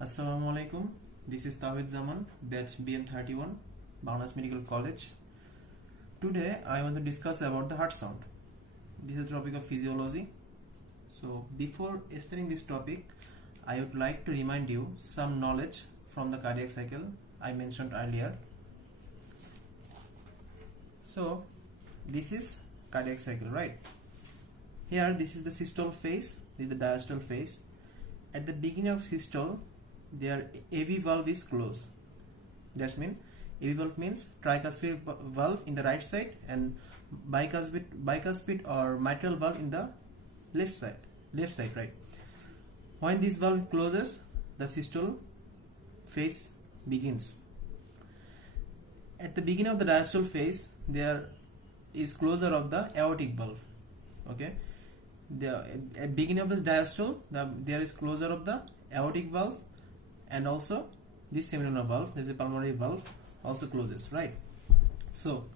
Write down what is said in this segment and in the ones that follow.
Assalamu alaikum. This is Tawhid Zaman, batch BM31, Bangladesh Medical College. Today I want to discuss about the heart sound. This is the topic of physiology. So before starting this topic, I would like to remind you some knowledge from the cardiac cycle I mentioned earlier. So this is cardiac cycle, right? Here this is the systole phase, this is the diastole phase. At the beginning of systole, their AV valve is closed. That's mean AV valve means tricuspid valve in the right side and bicuspid or mitral valve in the left side, right? When this valve closes, the systole phase begins. At the beginning of the diastole phase, there is closure of the aortic valve. Okay, at beginning of this diastole, there is closure of the aortic valve, and also this seminal valve, there is a pulmonary valve, also closes, right? So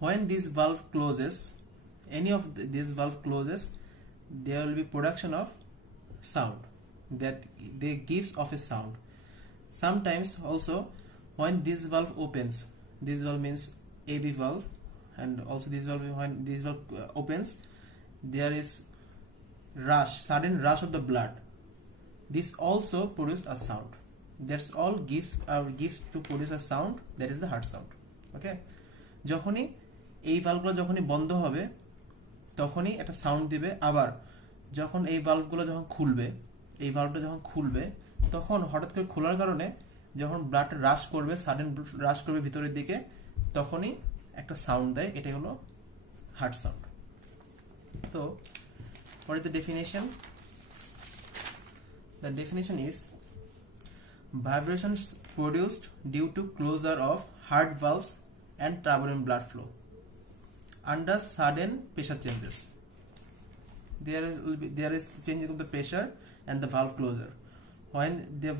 when this valve closes, any of this valve closes, there will be production of sound that they gives off a sound. Sometimes also when this valve opens, this valve means AV valve, and also this valve, when this valve opens, there is sudden rush of the blood. This also produces a sound. That's all gives to produce a sound, that is the heart sound. Okay, যখনই এই ভালভগুলো যখনই বন্ধ হবে তখনই একটা sound দিবে। আবার যখন এই ভালভগুলো যখন খুলবে, এই ভালভটা যখন খুলবে তখন হঠাৎ করে খোলার কারণে যখন ব্লাড রাশ করবে, সাডেন রাশ করবে ভিতরের দিকে, তখনই একটা সাউন্ড দেয়, এটাই হলো হার্ট সাউন্ড। তো what is the definition? The definition is vibrations produced due to closure of heart valves and turbulent blood flow under sudden pressure changes. There is changing of the pressure and the valve closure. When the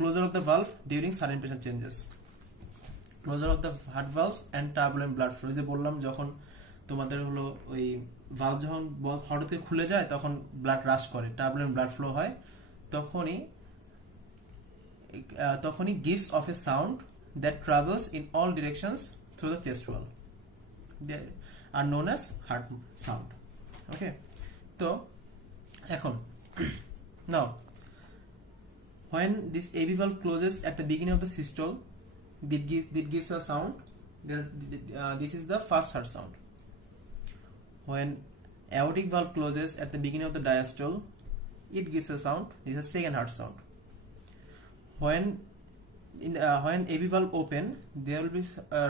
closure of the valve during sudden pressure changes, closure of the heart valves and turbulent blood flow. যে বললাম যখন তোমাদের হলো ওই valve যখন হঠাৎ করে খুলে যায় তখন ব্লাড রাশ করে, টার্বুলেন্ট ব্লাড ফ্লো হয়, তখনই gives off a sound that travels in all directions through the chest wall. They are known as heart sound. Okay, তো এখন now when this AV valve closes at the beginning of the systole, it gives a sound. This is the first heart sound. When aortic valve closes at the beginning of the diastole, it gives a sound. This is a second heart sound. When AV valve open, there will be a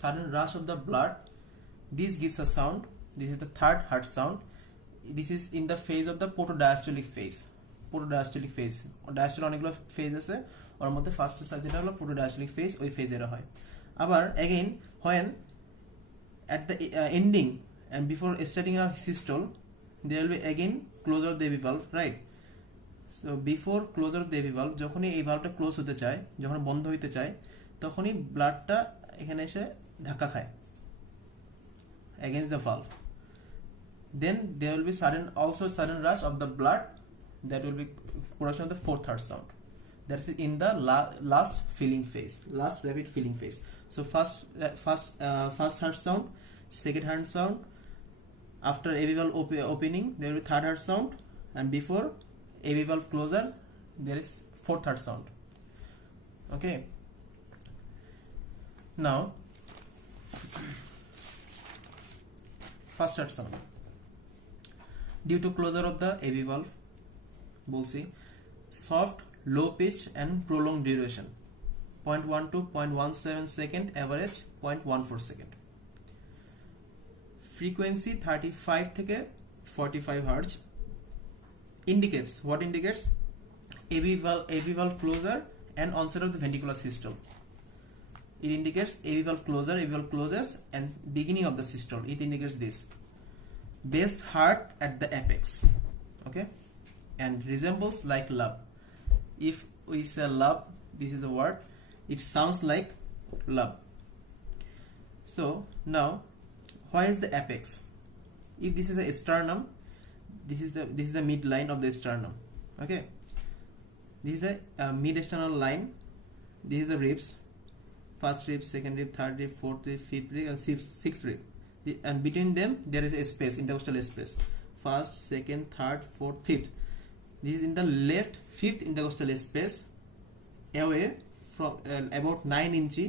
sudden rush of the blood. This gives a sound. This is the third heart sound. This is in the phase of the protodiastolic phase. Diastole অনেকগুলো phase আছে, ওর মধ্যে first যেটা হলো protodiastolic phase, ওই phase এর হয়। আবার again when at the ending and before starting a systole, there will be again closure of the AV valve, right? So before closure of the AV valve, যখনই এই ভালভটা close হতে চায়, যখন বন্ধ হইতে চায়, তখনই ব্লাডটা এখানে এসে ধাক্কা খায় against the valve. Then there will be sudden rush of the blood, that will be production of the fourth heart sound. That is in the last rapid filling phase. So first heart sound, second heart sound, after AV valve opening there will be third heart sound, and before AV valve closure there is fourth heart sound. Okay, now first heart sound due to closure of the AV valve, বলছি soft, low pitch and prolonged duration, 0.1 to 0.17 second, average 0.14 second, frequency 35 থেকে 45 Hz. Indicates AV valve closure and onset of the ventricular systole. It indicates AV valve closes and beginning of the systole. It indicates this best heart at the apex. Okay, and resembles like love. If we say love, this is a word, it sounds like love. So now why is the apex? If this is a sternum, this is the midline of the sternum. Okay, this is the mid-external line. This is the ribs, first rib, second rib, third rib, fourth rib, fifth rib, and sixth rib. And between them there is a space, intercostal space. First, second, third, fourth, fifth. This is in the left fifth intercostal space, away from about 9 inch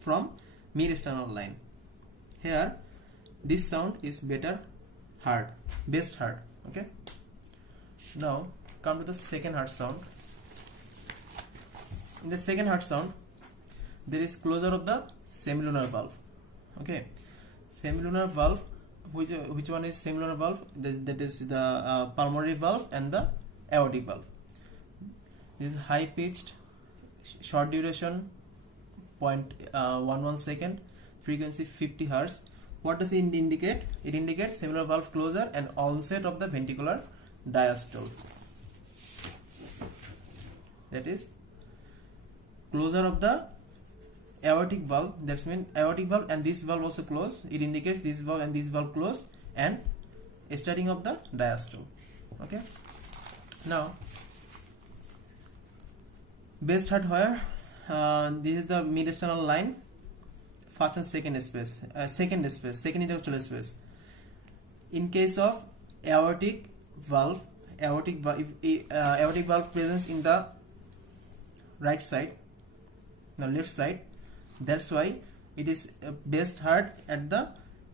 from mid-external line. Here, this sound is best heard. Okay. Now come to the second heart sound. In the second heart sound, there is closure of the semilunar valve. Okay, semilunar valve. Which one is semilunar valve? That is the pulmonary valve and the aortic valve. This is high pitched, short duration, 0.11 second, frequency 50 Hz. What does it indicate? It indicates semilunar valve closure and onset of the ventricular diastole. That is closure of the aortic valve. That's mean aortic valve and this valve also close. It indicates this valve and this valve close, and starting of the diastole. Okay. Now best heard where? This is the mid-external line, first and second intercostal space. In case of aortic valve presence in the right side, the left side. That's why it is best heard at the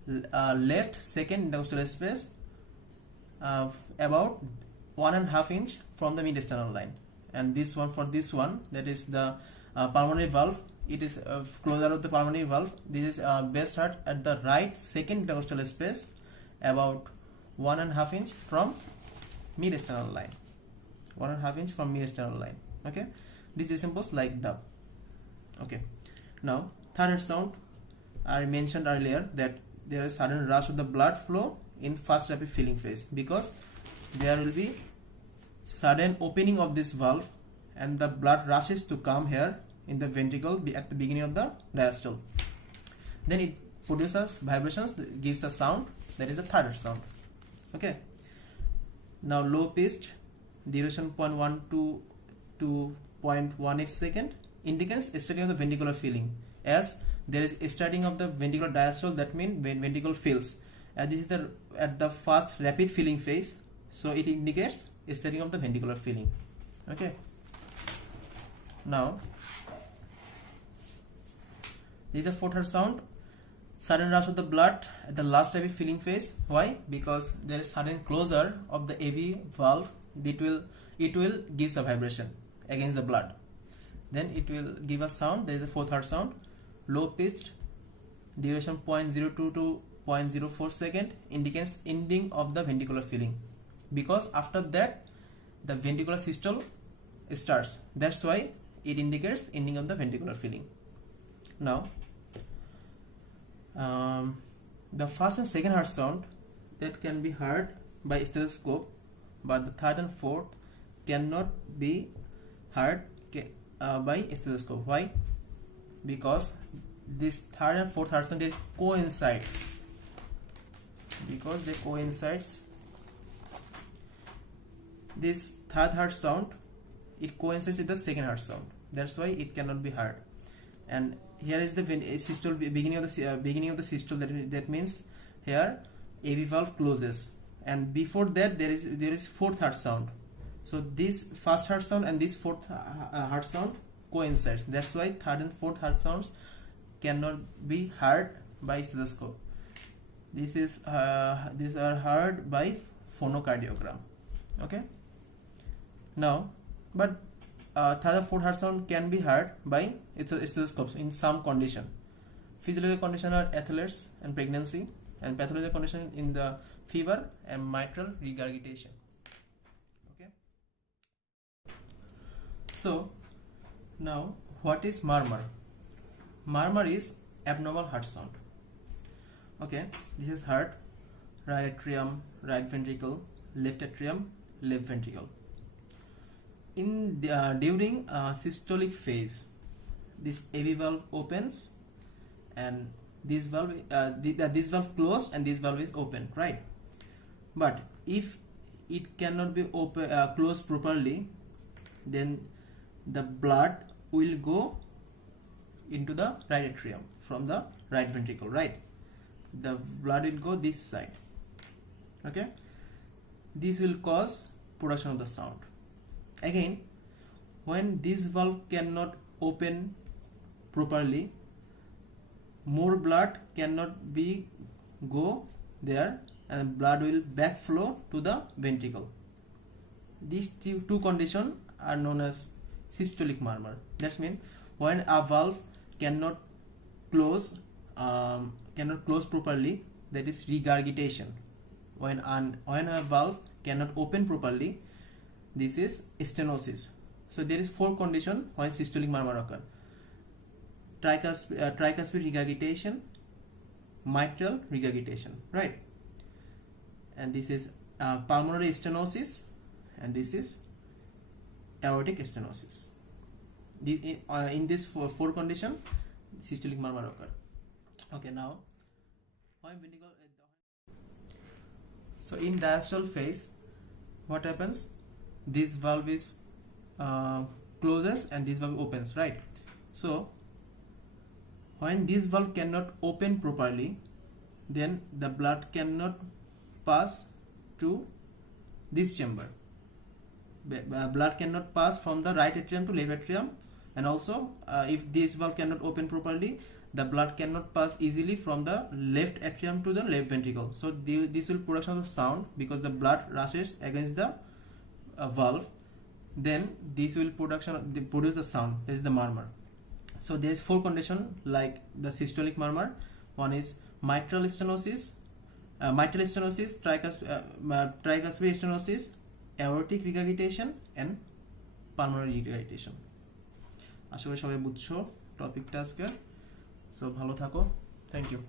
left second intercostal space, about 1.5 inch from the mid-external line. And this one, that is the pulmonary valve. It is closer of the pulmonary valve. This is best heard at the right second intercostal space, about 1.5 inch from mid-external line. 1.5 inch from mid-external line. Okay, this resembles like dub. Okay. Now third heart sound, I mentioned earlier that there is sudden rush of the blood flow in first rapid filling phase, because there will be sudden opening of this valve and the blood rushes to come here in the ventricle at the beginning of the diastole. Then it produces vibrations, gives a sound, that is the third heart sound. Okay. Now low pitched, duration 0.12 to 0.18 second, indicates starting of the ventricular filling. As there is starting of the ventricular diastole, that means when ventricle fills, and this is at the first rapid filling phase, so it indicates starting of the ventricular filling. Okay. Now this is the fourth heart sound, sudden rush of the blood at the last rapid filling phase. Why? Because there is sudden closure of the AV valve. It will give a vibration against the blood. Then it will give a sound. There is a fourth heart sound, low pitched, duration 0.02 to 0.04 second, indicates ending of the ventricular filling, because after that the ventricular systole starts. That's why it indicates ending of the ventricular filling. Now the first and second heart sound that can be heard by stethoscope, but the third and fourth cannot be heard by stethoscope. Why? Because this third and fourth heart sound, they coincides. Because they coincides. This third heart sound, it coincides with the second heart sound. That's why it cannot be heard. And here is the systole, beginning of the systole. That means here AV valve closes, and before that there is fourth heart sound. So this first heart sound and this fourth heart sound coincides. That's why third and fourth heart sounds cannot be heard by stethoscope. These are heard by phonocardiogram. Okay. Now, but third and fourth heart sound can be heard by stethoscopes in some condition. Physiological condition are athletes and pregnancy, and pathological condition in the fever and mitral regurgitation. Okay. So now, what is murmur? Murmur is abnormal heart sound. Okay, this is heart, right atrium, right ventricle, left atrium, left ventricle. In during systolic phase, this AV valve opens, and this valve closed, and this valve is open, right? But if it cannot be closed properly, then the blood will go into the right atrium from the right ventricle, right? The blood will go this side. Okay, this will cause production of the sound. Again, when this valve cannot open properly, more blood cannot be go there, and blood will backflow to the ventricle. These two conditions are known as systolic murmur. That means when a valve cannot close properly, that is regurgitation. When a valve cannot open properly, this is stenosis. So there is 4 conditions when systolic murmur occur: tricuspid regurgitation, mitral regurgitation, right? And this is pulmonary stenosis, and this is aortic stenosis. In this four condition, systolic murmur occur. Okay, now so in diastole phase, what happens? This valve is closes and this valve opens, right? So when this valve cannot open properly, then the blood cannot pass to this chamber. Blood cannot pass from the right atrium to left atrium, and also if this valve cannot open properly, the blood cannot pass easily from the left atrium to the left ventricle. So this will production of sound because the blood rushes against the valve. Then this will produce the sound. This is the murmur. So there is 4 conditions like the systolic murmur. One is mitral stenosis, tricuspid stenosis, aortic regurgitation, and pulmonary regurgitation. আশা করি সবাই বুঝছো টপিকটা আজকে। So ভালো থাকো, thank you.